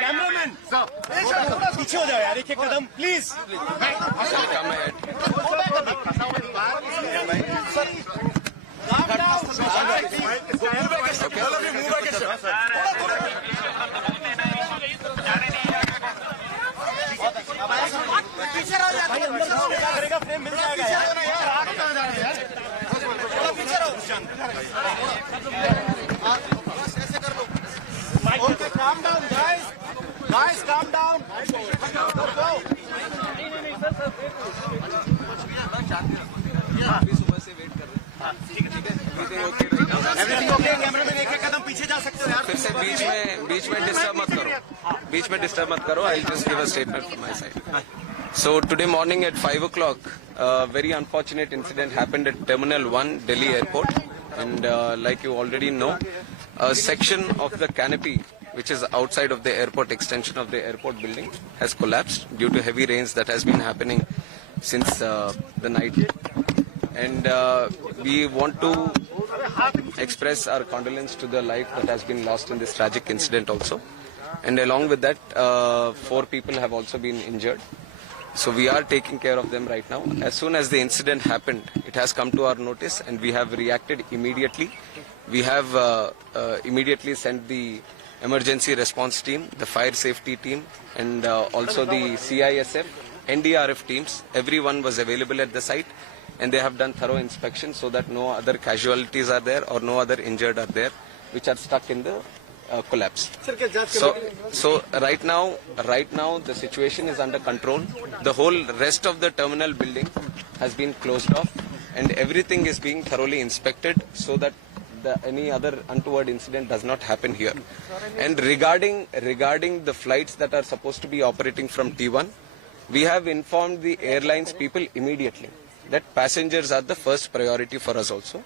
Cameraman पीछे हो जाओ यार, एक कदम प्लीज। फ्रेम मिल जाएगा यार। Calm down, guys. Guys, calm down. सुबह से वेट कर रहे हैं। Everything okay? कैमरामैन एक कदम पीछे जा सकते हो यार। फिर से बीच में डिस्टर्ब मत करो। I'll just give a statement from my side. So today morning at 5 o'clock, a very unfortunate incident happened at Terminal 1, Delhi Airport. And like you already know, a section of the canopy, which is outside of the airport extension of the airport building, has collapsed due to heavy rains that has been happening since the night. And we want to express our condolence to the life that has been lost in this tragic incident also. And along with that, 4 people have also been injured. So we are taking care of them right now. As soon as the incident happened, it has come to our notice and we have reacted immediately. We have immediately sent the emergency response team, the fire safety team, and also the CISF, NDRF teams. Everyone was available at the site and they have done thorough inspection so that no other casualties are there or no other injured are there which are stuck in the collapse. So right now the situation is under control. The whole rest of the terminal building has been closed off and everything is being thoroughly inspected so that any other untoward incident does not happen here. And regarding the flights that are supposed to be operating from T1, we have informed the airlines people immediately that passengers are the first priority for us also.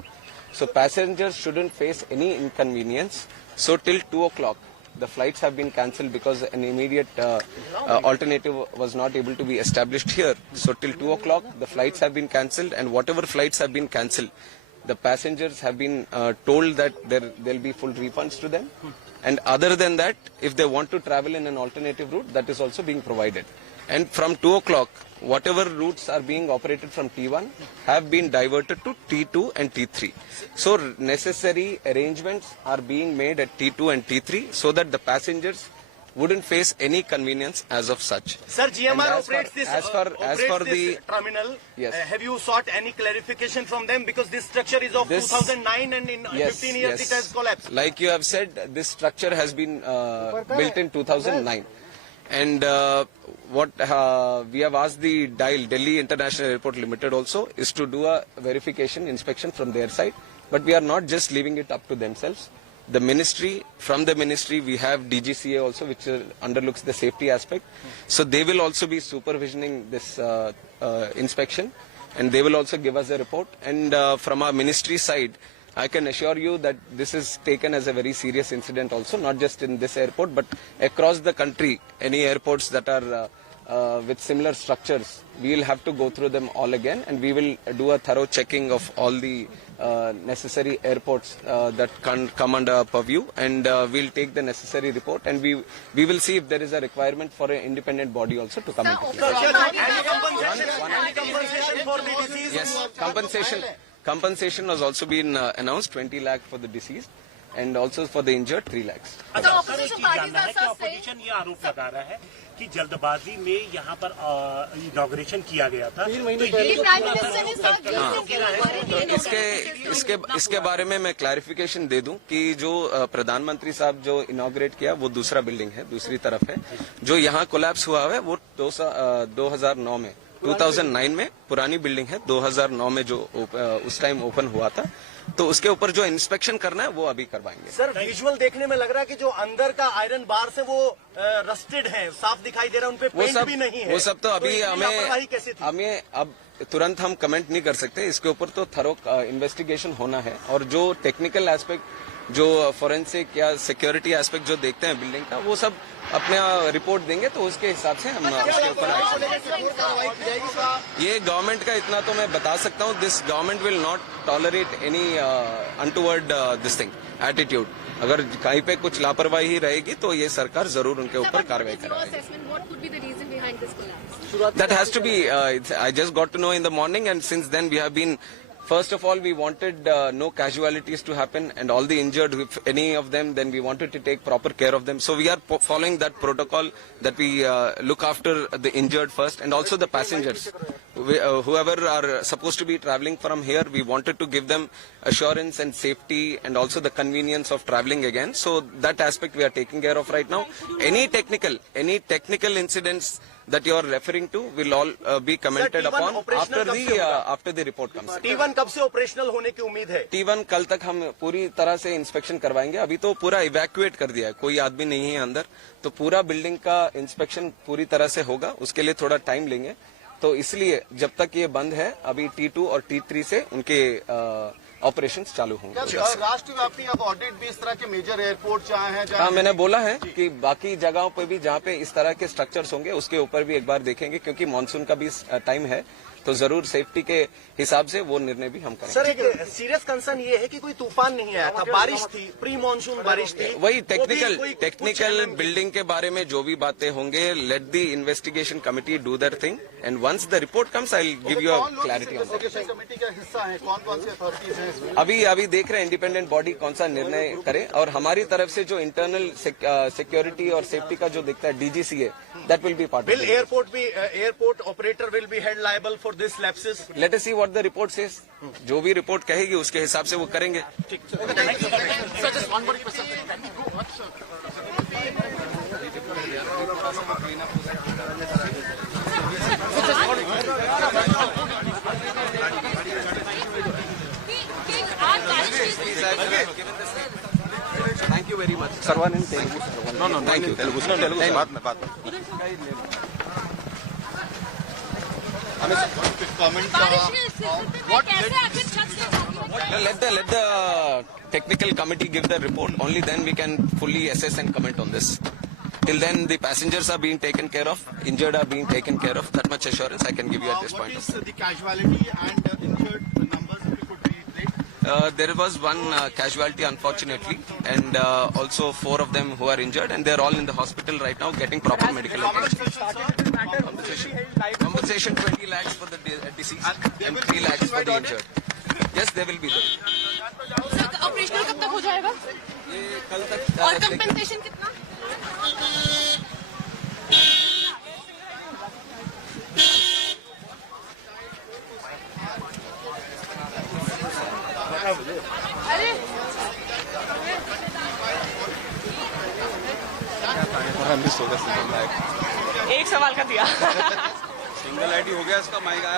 So passengers shouldn't face any inconvenience. So till 2 o'clock, the flights have been cancelled because an immediate alternative was not able to be established here. So till 2 o'clock, the flights have been cancelled, and whatever flights have been cancelled, the passengers have been told that there'll be full refunds to them. And other than that, if they want to travel in an alternative route, that is also being provided. And from 2 o'clock, whatever routes are being operated from T1 have been diverted to T2 and T3. So necessary arrangements are being made at T2 and T3 so that the passengers wouldn't face any convenience as of such. Sir, GMR operates this terminal. Yes. Have you sought any clarification from them? Because this structure is of 2009 and in 15 years it has collapsed. Like you have said, this structure has been built in 2009. And what we have asked the DIAL, Delhi International Airport Limited also, is to do a verification inspection from their side. But we are not just leaving it up to themselves. The ministry, from the ministry, we have DGCA also, which underlooks the safety aspect. So they will also be supervisioning this inspection, and they will also give us a report. And from our ministry side, I can assure you that this is taken as a very serious incident also, not just in this airport, but across the country. Any airports that are with similar structures, we will have to go through them all again, and we will do a thorough checking of all the necessary airports that can come under our purview, and we'll take the necessary report, and we will see if there is a requirement for an independent body also to come into play. Any compensation for the deceased? Yes, compensation has also been announced, 20 lakh for the deceased, and also for the injured 3 lakhs. Opposition ये आरोप लगा रहा है कि जल्दबाजी में यहाँ पर इनॉग्रेशन किया गया था। इसके बारे में मैं क्लैरिफिकेशन दे दूं कि जो प्रधानमंत्री साहब जो इनॉग्रेट किया वो दूसरा बिल्डिंग है, दूसरी तरफ है। जो यहाँ कोलैप्स हुआ है वो 2009 में 2009 में पुरानी बिल्डिंग है, 2009 में जो उस टाइम ओपन हुआ था, तो उसके ऊपर जो इंस्पेक्शन करना है वो अभी करवाएंगे। सर, विजुअल देखने में लग रहा है कि जो अंदर का आयरन बार से वो रस्टेड है, साफ दिखाई दे रहा है, उनपे पेंट भी नहीं है। वो सब तो अभी हमें अब तुरंत हम कमेंट नहीं कर सकते, इसके ऊपर तो थरो इन्वेस्टिगेशन होना है। और जो टेक्निकल एस्पेक्ट, जो फोरेंसिक या सिक्योरिटी एस्पेक्ट जो देखते हैं बिल्डिंग का, वो सब अपना रिपोर्ट देंगे तो उसके हिसाब से हम उसके ऊपर ये गवर्नमेंट का इतना तो मैं बता सकता हूँ, this government will not tolerate any untoward this thing attitude. अगर कहीं पे कुछ लापरवाही रहेगी तो ये सरकार जरूर उनके ऊपर कार्रवाई करेगी। That has to be, I just got to know in the morning, and since then we have been, first of all, we wanted no casualties to happen, and all the injured, if any of them, then we wanted to take proper care of them. So we are following that protocol, that we look after the injured first, and also the passengers. Whoever are supposed to be traveling from here, we wanted to give them assurance and safety, and also the convenience of traveling again. So that aspect we are taking care of right now. Any technical incidents that you are referring to will all be commented upon after the report comes. T1 कब से operational होने की उम्मीद है? T1 कल तक हम पूरी तरह से इंस्पेक्शन करवाएंगे। अभी तो पूरा इवैक्यूएट कर दिया है, कोई आदमी नहीं है अंदर, तो पूरा बिल्डिंग का इंस्पेक्शन पूरी तरह से होगा। उसके लिए थोड़ा टाइम लेंगे, तो इसलिए जब तक ये बंद है, अभी T2 और T3 से उनके ऑपरेशंस चालू होंगे। राष्ट्रव्यापी अब ऑडिट भी इस तरह के मेजर एयरपोर्ट जहाँ हैं, हाँ, मैंने बोला है कि बाकी जगहों पे भी जहाँ पे इस तरह के स्ट्रक्चर्स होंगे उसके ऊपर भी एक बार देखेंगे, क्योंकि मानसून का भी टाइम है, तो जरूर सेफ्टी के हिसाब से वो निर्णय भी हम करेंगे। सर, एक सीरियस कंसर्न ये है कि कोई तूफान नहीं आया था, बारिश थी, प्री मानसून बारिश थी। वही टेक्निकल बिल्डिंग के बारे में जो भी बातें होंगे, let the investigation committee do that thing, and once the report comes I will give you a clarity on that. Committee का हिस्सा है, कौन सी अथॉरिटीज हैं इसमें? अभी देख रहे हैं इंडिपेंडेंट बॉडी कौन सा निर्णय करे, और हमारी तरफ से जो इंटरनल सिक्योरिटी और सेफ्टी का जो दिखता है DGCA, that will be part. Will airport operator will be held liable for this lapses? Let us see what the report says. जो भी रिपोर्ट कहेगी उसके हिसाब से वो करेंगे। Thank you very much. Sarbananda Telugu. No thank you. Telugu बात में Let the technical committee give the report. Only then we can fully assess and comment on this. Till then, the passengers are being taken care of, injured are being taken care of. That much assurance I can give you at this point. What is the casualty and injured numbers, if you could reiterate? There was one casualty, unfortunately, and also 4 of them who are injured, and they are all in the hospital right now getting proper medical attention. Compensation 20 lakhs for the deceased and 3 lakhs for the injured. Yes, they will be there. Operational कब तक हो जाएगा? ये कल तक। और compensation कितना? अरे एक सवाल का दिया। सिंगल आईडी हो गया इसका, माइक आया।